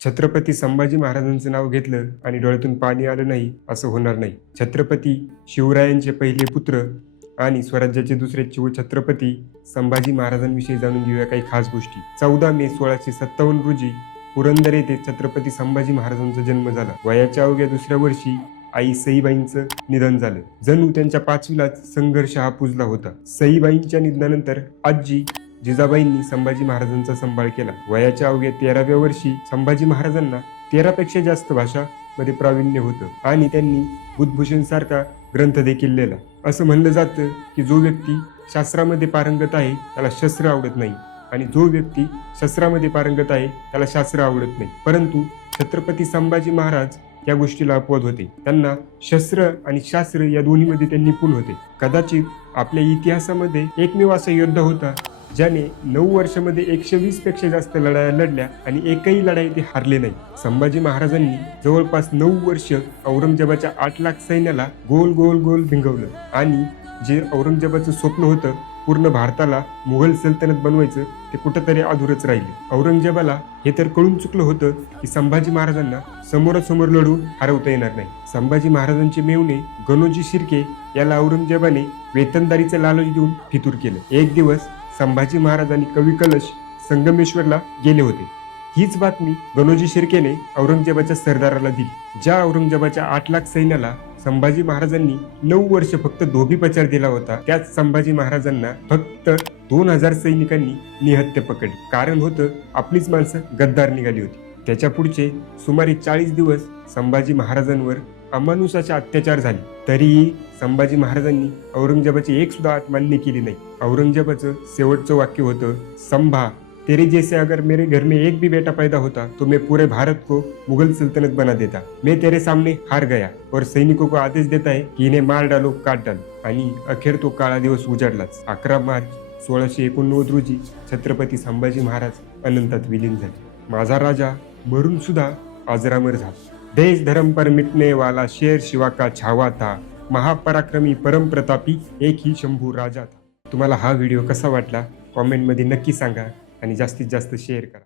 छत्रपती संभाजी महाराजांचं नाव घेतलं आणि डोळ्यातून पाणी आलं नाही असं होणार नाही. छत्रपती शिवरायांचे पहिले पुत्र आणि स्वराज्याचे दुसरे छत्रपती संभाजी महाराजांविषयी जाणून घेऊया काही खास गोष्टी. 14 मे 1657 रोजी पुरंदर येथे छत्रपती संभाजी महाराजांचा जन्म झाला. वयाच्या अवघ्या दुसऱ्या वर्षी आई सईबाईंचं निधन झालं. जणू त्यांच्या पाचवीलाच संघर्ष हा पुजला होता. सईबाईंच्या निधनानंतर आजी जिजाबाईंनी संभाजी महाराजांचा सांभाळ केला. वयाच्या अवघ्या 13व्या वर्षी संभाजी महाराजांना 13 पेक्षा जास्त भाषांमध्ये प्रावीण्य होतं आणि त्यांनी बुद्धभूषण सारखा ग्रंथ देखील लिहिला. असं म्हणलं जातं की जो व्यक्ती शास्त्रामध्ये पारंगत आहे त्याला शस्त्र आवडत नाही आणि जो व्यक्ती शस्त्रामध्ये पारंगत आहे त्याला शास्त्र आवडत नाही. परंतु छत्रपती संभाजी महाराज या गोष्टीला अपवाद होते. त्यांना शस्त्र आणि शास्त्र या दोन्हीमध्ये ते निपुण होते. कदाचित आपल्या इतिहासामध्ये एकमेव असा योद्धा होता ज्याने 9 वर्षामध्ये 120 पेक्षा जास्त लढाया लढल्या आणि एकही लढाई ते हारले नाही. संभाजी महाराजांनी जवळपास 9 वर्ष औरंगजेबाच्या 8 लाख सैन्याला गोल गोल गोल भिंगवलं आणि जे औरंगजेबाचं स्वप्न होतं पूर्ण भारताला मुघल सल्तनत बनवायचं ते कुठंतरी अधुरच राहिले. औरंगजेबाला हे तर कळून चुकलं होतं की संभाजी महाराजांना समोरासमोर लढून हरवता येणार नाही. संभाजी महाराजांचे मेवणे गणोजी शिर्के याला औरंगजेबाने वेतनदारीचं लालच देऊन फितूर केलं. एक दिवस संभाजी महाराज आणि कवी कलश संगमेश्वरला गेले होते. हीच बातमी गणोजी शिर्केने औरंगजेबाच्या सरदाराला दिली. ज्या औरंगजेबाच्या 8 लाख सैन्याला संभाजी महाराजांनी 9 वर्ष फक्त धोबीपछाड दिला होता, त्याच संभाजी महाराजांना फक्त 2000 सैनिकांनी निहत्ते पकडले. कारण होतं आपलीच माणसं गद्दार निघाली होती. त्याच्या पुढचे सुमारे 40 दिवस संभाजी महाराजांवर अमानुषाचे अत्याचार झाले. तरीही संभाजी महाराजांनी औरंगजेबाची एक सुद्धा अट मान्य केली नाही. औरंगजेबाचं शेवटचं वाक्य होतं, संभा तेरे जैसे अगर मेरे घर में एक भी बेटा पैदा होता तो मैं पूरे भारत को मुगल सल्तनत बना देता. मैं तेरे सामने हार गया और सैनिकों को आदेश देता है कि इन्हें मार डालो, काट डालो. आणि अखेर तो काळा दिवस उजाडलाच. 11 मार्च 1689 रोजी छत्रपती संभाजी महाराज अनंतात विलीन झाले. माझा राजा मरून सुद्धा अजरामर झाला. देश धर्म पर मिटने वाला शेर शिवा का छावा था, महापराक्रमी परम प्रतापी एक ही शंभू राजा था. तुम्हाला हा व्हिडिओ कसा वाटला कॉमेंटमध्ये नक्की सांगा आणि जास्तीत जास्त शेअर करा.